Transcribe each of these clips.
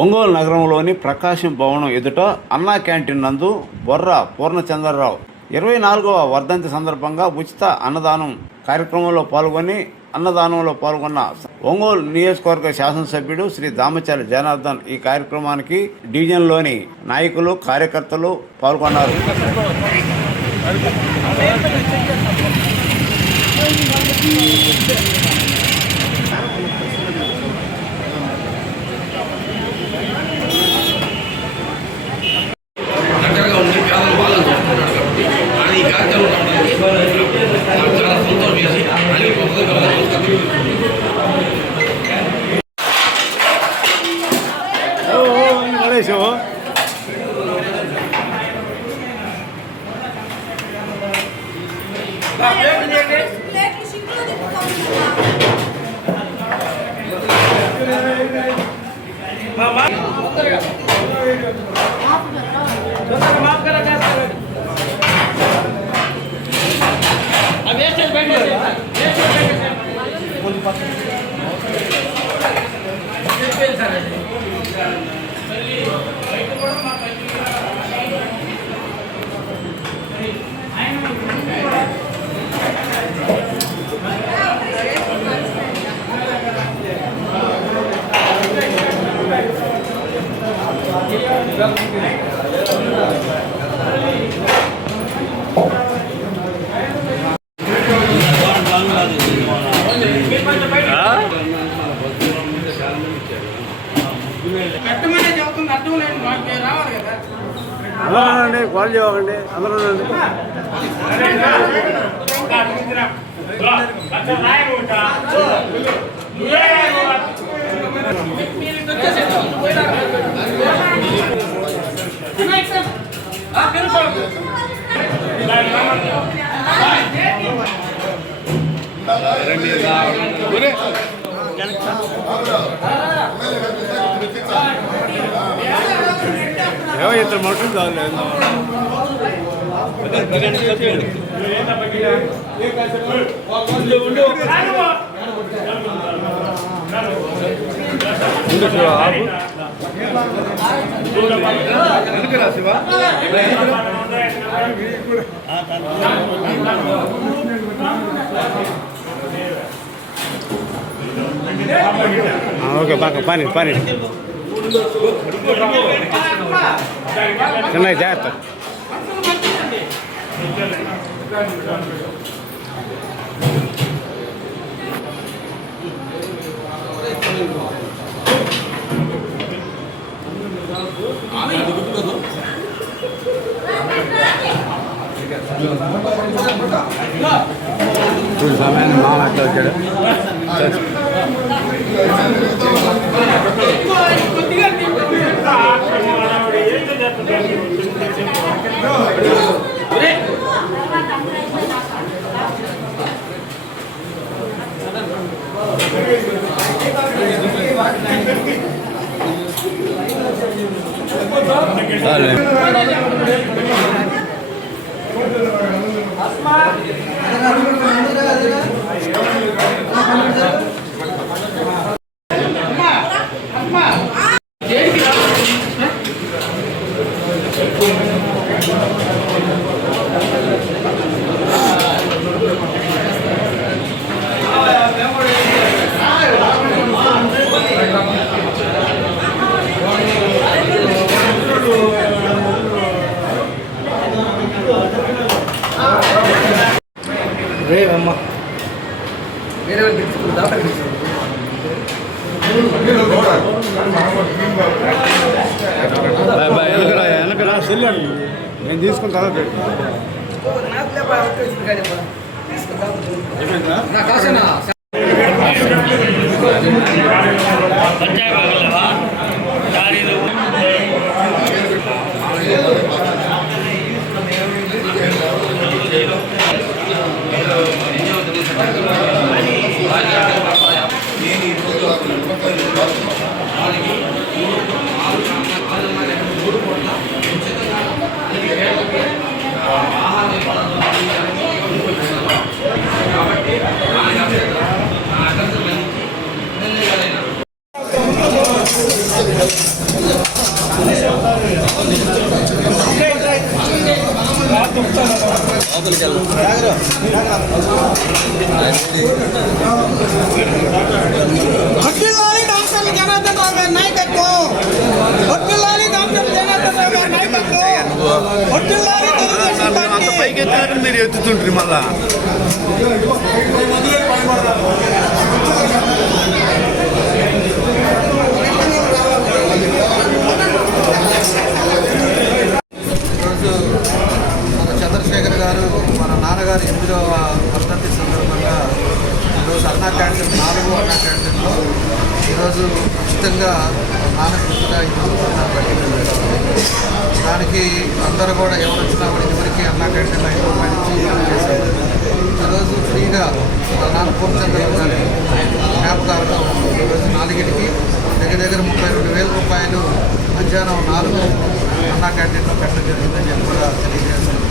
ఒంగోలు నగరంలోని ప్రకాశం భవనం ఎదుట అన్నా క్యాంటీన్ నందు బొర్ర పూర్ణచంద్రరావు 24వ వర్ధంతి సందర్భంగా ఉచిత అన్నదానం కార్యక్రమంలో పాల్గొన్న ఒంగోలు నియోజకవర్గ శాసనసభ్యుడు శ్రీ దామచర్ల జనార్దన్ ఈ కార్యక్రమానికి డివిజన్లోని నాయకులు కార్యకర్తలు పాల్గొన్నారు. అందరూ కాల్ చేయకండి, అందరూ ఇద్దరు మనుషులు కాదు. ఓకే బాగా పని చెన్నై జాగ్రత్త. చూడు సమయాన్ని మామ ఎట్లా వచ్చాడు. అమ్మా వేరే వెనకరా సెల్లాడు నేను తీసుకున్న తర్వాత Gracias. వర్ధిల్లాలి డాక్టర్ జనార్దన్ రావు గారి నాయకత్వం, వర్ధిల్లాలి డాక్టర్ జనార్దన్ రావు గారి నాయకత్వం, వర్ధిల్లాలి తెలుగుదేశం పార్టీ. పైకి ఎత్తినట్టు మీరు ఎత్తుతుంటారు మళ్ళా. చంద్రశేఖర్ గారు మన నాన్నగారు 8వ వర్ధంతి సందర్భంగా ఈరోజు అన్నా క్యాంటీన్ 4వ అన్నా క్యాంటీన్లో ఈరోజు ఉచితంగా నాన్నకృతిగా దానికి అందరూ కూడా ఎవరు వచ్చినా కూడా ఇదివరకు అన్నా క్యాంటీన్లో 5 రూపాయలు ఇచ్చి చేసేవారు. ఈరోజు ఫ్రీగా నాన్న పూర్ణచంద్రరావు గారి జ్ఞాపకార్థం ఈరోజు 4కి దగ్గర 32,000 రూపాయలు మధ్యాహ్నం 4 అన్నా క్యాంటీన్లో పెట్టడం జరిగిందని చెప్పి కూడా తెలియజేస్తాను.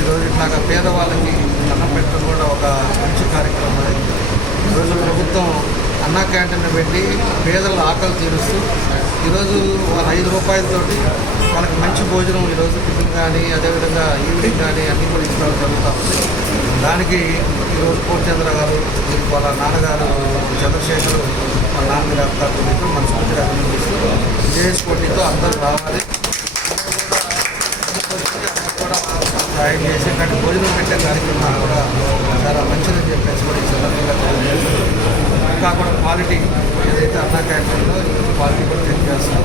ఈరోజు ఇట్లాగా పేదవాళ్ళకి అన్నం పెట్టడం కూడా ఒక మంచి కార్యక్రమం. ఈరోజు ప్రభుత్వం అన్నా క్యాంటీన్ పెట్టి పేదల ఆకలి తీరుస్తూ ఈరోజు వాళ్ళ 5 రూపాయలతోటి వాళ్ళకి మంచి భోజనం ఈరోజు టిఫిన్ కానీ అదేవిధంగా ఈవినింగ్ కానీ అన్నీ కూడా ఇవ్వడం జరుగుతూ ఉంది. దానికి ఈరోజు పూర్ణచంద్ర గారు వాళ్ళ నాన్నగారు చంద్రశేఖర్ వాళ్ళ నాన్నగారు తరఫున మనస్ఫూర్తిగా అభినందిస్తూ విజయస్ పోటీతో అందరూ రావాలి, కూడా సహాయం చేసి కానీ భోజనం పెట్టే కార్యక్రమం కూడా చాలా మంచిదని చెప్పేసి కూడా ఈ సందర్భంగా తెలియజేస్తారు. ఇంకా కూడా క్వాలిటీ ఏదైతే అన్నా క్యాంటీన్లో ఈరోజు క్వాలిటీ కూడా చెక్ చేస్తాం.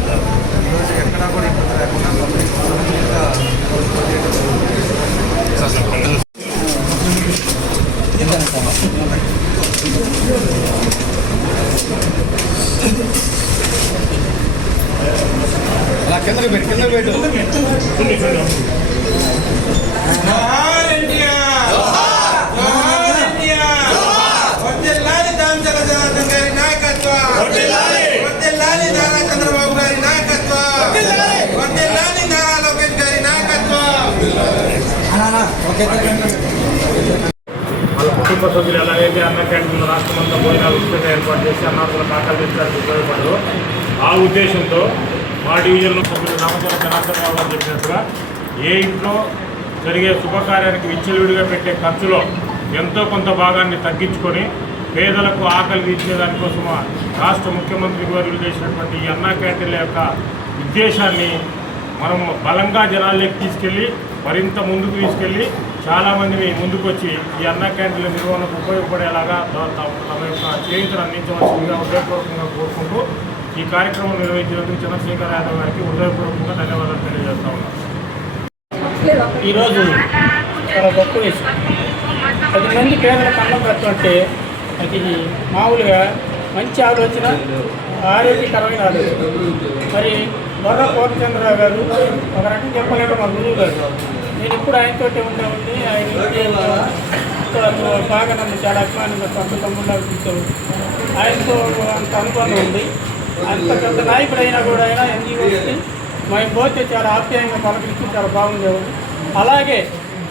ఈరోజు ఎక్కడా కూడా ఇబ్బంది లేకుండా పబ్లిక్ సమస్యగా కింద పెట్టు చంద్రబాబు గారి నాయకత్వం, నారా లోకేష్ గారి నాయకత్వం. వాళ్ళ కుటుంబ సభ్యులు ఎలాగైతే అన్న క్యాంటీన్లు రాష్ట్రమంతా భోజనాలు ఉచితంగా ఏర్పాటు చేసి అన్నార్థులకు ఆకలి తీర్చడానికి ఉపయోగపడదు. ఆ ఉద్దేశంతో మా డివిజన్లో సభ్యులు నామచల జనార్దన్ రావు గారు చెప్పినట్టుగా ఏ ఇంట్లో జరిగే శుభకార్యానికి విచ్చలవిడిగా పెట్టే ఖర్చులో ఎంతో కొంత భాగాన్ని తగ్గించుకొని పేదలకు ఆకలి తీర్చే దానికోసం రాష్ట్ర ముఖ్యమంత్రి వర్యులు చేసినటువంటి ఈ అన్నా క్యాంటీన్ల యొక్క ఉద్దేశాన్ని మనము బలంగా జనాల్లోకి తీసుకెళ్ళి మరింత ముందుకు తీసుకెళ్ళి చాలామందిని ముందుకు వచ్చి ఈ అన్నా క్యాంటీన్ల నిర్వహణకు ఉపయోగపడేలాగా తమ యొక్క చేయూతను అందించవలసిందిగా హృదయపూర్వకంగా కోరుకుంటూ ఈ కార్యక్రమం నిర్వహించినందుకు చంద్రశేఖర్ యాదవ్ గారికి హృదయపూర్వకంగా ధన్యవాదాలు తెలియజేస్తా ఉన్నాను. ఈరోజు చాలా గొప్ప విషయం. 10 మంది పేదలకు అన్నం పెట్టమంటే అది మామూలుగా మంచి ఆలోచన, ఆరోగ్యకరమైన ఆలోచన. మరి బొర్ర పూర్ణచంద్రరావు గారు ఒక రకం చెప్పాలంటే మా గురువు గారు. నేను ఇప్పుడు ఆయనతో ఉండి ఆయన బాగా నన్ను చాలా అభిమానంగా సొంత తమ్ముళ్ళగా తీసేవాడు. ఆయనతో అంత అనుభవం ఉంది. అంత పెద్ద నాయకుడు అయినా కూడా ఆయన ఎన్జీఓకి మేము పోతే చాలా ఆప్యాయంగా పలకరించి చాలా బాగుండేవాడు. అలాగే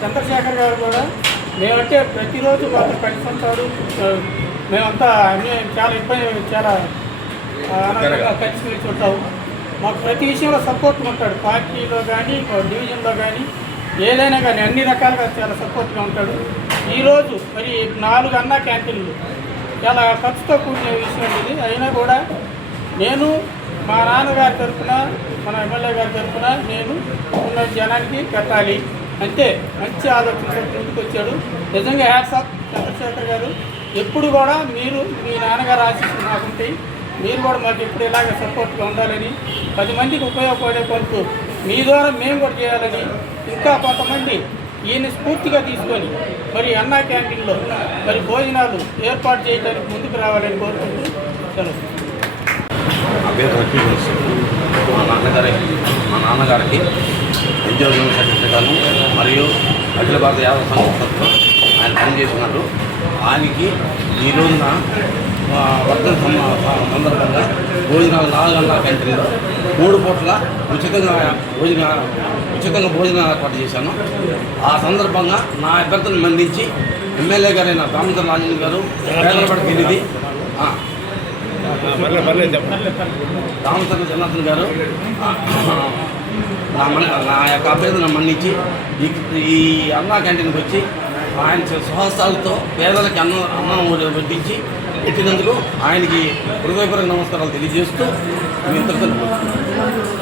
చంద్రశేఖర్ గారు కూడా మేమంటే ప్రతిరోజు మాకు కలిసి మేమంతా చాలా ఇబ్బంది చాలా ఆనందంగా కలిసి ఉంటాము. మాకు ప్రతి విషయంలో సపోర్ట్ ఉంటాడు. పార్టీలో కానీ డివిజన్లో కానీ ఏదైనా కానీ అన్ని రకాలుగా చాలా సపోర్ట్గా ఉంటాడు. ఈరోజు మరి 4 అన్నా క్యాంటీన్లు చాలా ఖర్చుతో కూడిన విషయం ఇది. అయినా కూడా నేను మా నాన్నగారి తరఫున మన ఎమ్మెల్యే గారి తరఫున నేను ఉన్న జనానికి పెట్టాలి అంటే మంచి ఆలోచనతో ముందుకు వచ్చాడు. నిజంగా హ్యాట్స్ ఆఫ్ చంద్రశేఖర్ గారు. ఎప్పుడు కూడా మీరు మీ నాన్నగారు ఆశీస్సులు మాకుంటాయి. మీరు కూడా మాకు ఎప్పుడు ఇలాగ సపోర్ట్గా ఉండాలని, 10 మందికి ఉపయోగపడే పనులు మీ ద్వారా మేము కూడా చేయాలని, ఇంకా కొంతమంది ఈయన స్ఫూర్తిగా తీసుకొని మరి అన్నా క్యాంటీన్లో మరి భోజనాలు ఏర్పాటు చేయడానికి ముందుకు రావాలని కోరుకుంటూ సెలవు. నా పేరు రఫీజ్. మా నాన్నగారికి ఉద్యోగం సర్టిఫికేట్ను మరియు అఖిల భారత యాదవ సంఘం తరఫున ఆయన పనిచేస్తున్నారు. ఆయనకి ఈ రోజున వర్ధన సందర్భంగా భోజనాలు 4 గంటల క్యాంటీన్లో 3 పూట్ల ఉచితంగా భోజనం ఏర్పాటు చేశాను. ఆ సందర్భంగా నా అభ్యర్థులను మన్నించి ఎమ్మెల్యే గారైన దామోదర్ రాజేంద్ర గారు పేదలపడి తెలియదు రామచంద్ర జనార్దన్ గారు నా యొక్క అభ్యర్థులను మన్నించి ఈ అన్నా క్యాంటీన్కి వచ్చి ఆయన స్వహస్తాలతో పేదలకి అన్నం వడ్డించి పెట్టినందుకు ఆయనకి హృదయపూర్వక నమస్కారాలు తెలియజేస్తూ మీ ఇంతటితో